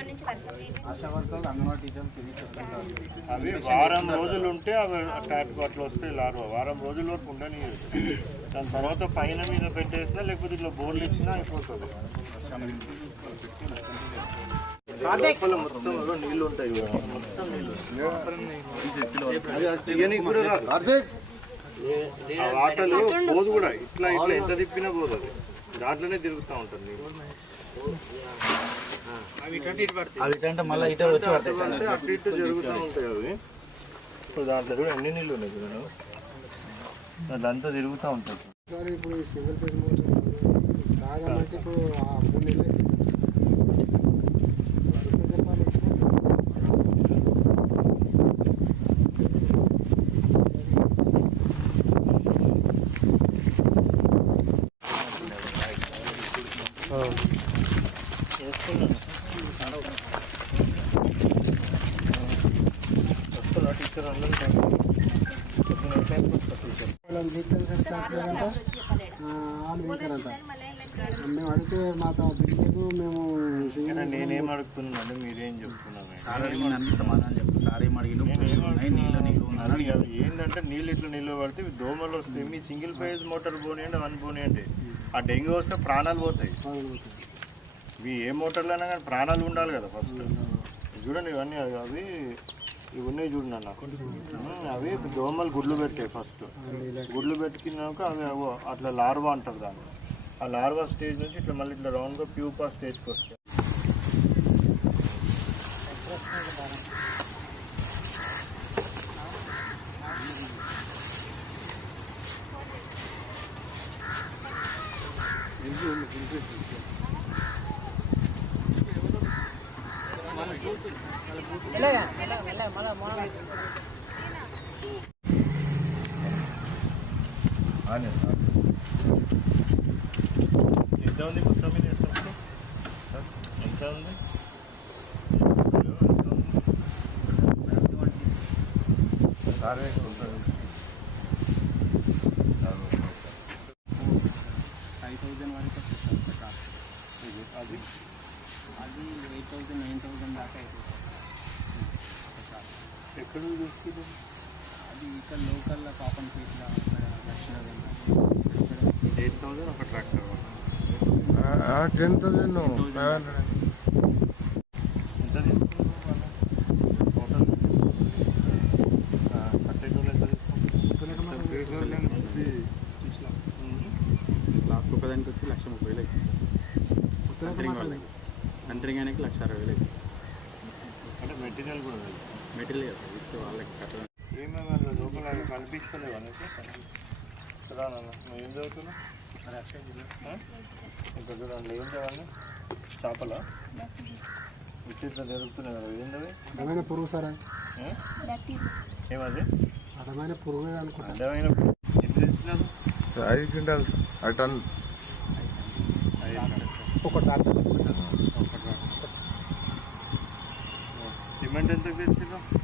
నుంచి వర్షం అవి వారం రోజులు ఉంటే అవి ట్యాప్ అట్లా వస్తాయి లార్వా వారం రోజుల వరకు ఉండని దాని తర్వాత పైన మీద పెట్టేసినా లేకపోతే ఇట్లా బోర్లు ఇచ్చినా అయిపోతుంది. లోపల మొత్తం ఏదో నీళ్ళు ఉంటాయి కదా, మొత్తం నీళ్ళు అది అది తీయనీకి కూడా రాదు. ఆ వాటలు పోదు కూడా. ఇట్లా ఇట్లా ఎంత తిప్పినా పోదు అది. దాంట్లోనే తిరుగుతూ ఉంటుంది. నీళ్ళు. అవి అంటే మళ్ళీ ఇటే వచ్చి పడతాయి జరుగుతూ ఉంటాయి అవి. ఇప్పుడు దాంట్లో కూడా ఎన్ని నీళ్ళు ఉన్నాయి చూడండి అదంతా తిరుగుతూ ఉంటుంది ఇప్పుడు సింగిల్ ఇప్పుడు మేము అడిగితే మాకు మేము నేనేం అడుగుతున్నానంటే మీరేం చెప్తున్నాను సార్ అడిగిన అన్ని సమాధానం చెప్పు. సార్ ఏం అడిగిన నీళ్ళు ఏంటంటే నీళ్ళు ఇట్లా నీళ్ళు పడితే దోమలు వస్తాయి. మీ సింగిల్ ఫేజ్ మోటార్ పోనీయండి వన్ పోనీయండి. ఆ డెంగ్యూ వస్తే ప్రాణాలు పోతాయి. ఇవి ఏ మోటార్లు అయినా కానీ ప్రాణాలు ఉండాలి కదా ఫస్ట్. చూడండి ఇవన్నీ అవి ఇవి ఉన్నాయి చూడండి అన్న. అవి దోమలు గుడ్లు పెట్టాయి ఫస్ట్. గుడ్లు పెట్టుకున్నాక అవి అట్లా లార్వా అంటారు దాన్ని. ఆ లార్వా స్టేజ్ నుంచి ఇట్లా మళ్ళీ ఇట్లా రౌండ్గా ప్యూపా స్టేజ్కి వస్తాయి. ఎంత ఉంది మొత్తం మీద ఎంత ఉంది? ఎంత ఫైవ్ థౌజండ్ వరకు వస్తుంది సార్ అది అది ఎయిట్ థౌజండ్ నైన్ థౌజండ్ దాకా అవుతుంది ఎక్కడ తీసుకుంది అది ఇక్కడ లోకల్లో పాపం పీట్ల అక్కడ లక్ష్మీ ఎయిట్ థౌసండ్ ఒక ట్రాక్టర్ టెన్ ఎంత తీసుకున్నారు టోటల్ కట్టేటోళ్ళు ఎంత లాస్ట్ ఒకదానికి వచ్చి లక్ష ముప్పై వేలు సెంటరింగ్ వాళ్ళకి. సెంటరింగ్ ఆయనకి లక్ష అరవై వేలు అంటే మెటీరియల్ కూడా ఉంది మెటీరియల్ వాళ్ళకి కట్టడం. ఏమేమి లోపల కనిపిస్తలేవు అనేసి రా నాన్న నువ్వు ఏం చదువుతున్నావు? ఆ? ఇంకా చూడండి ఏం చదవాలి చేపల? విచిత్ర జరుగుతున్నాయి కదా ఏంటది అడమైన పురుగు సార్? ఏమది? అడమైన పురుగు అనుకుంటా. అడ్డమైన ఎన్ని తెచ్చినారు ఐదు క్వింటాల్స్ అటన్ ఒక డాక్టర్ Dagdag din sila.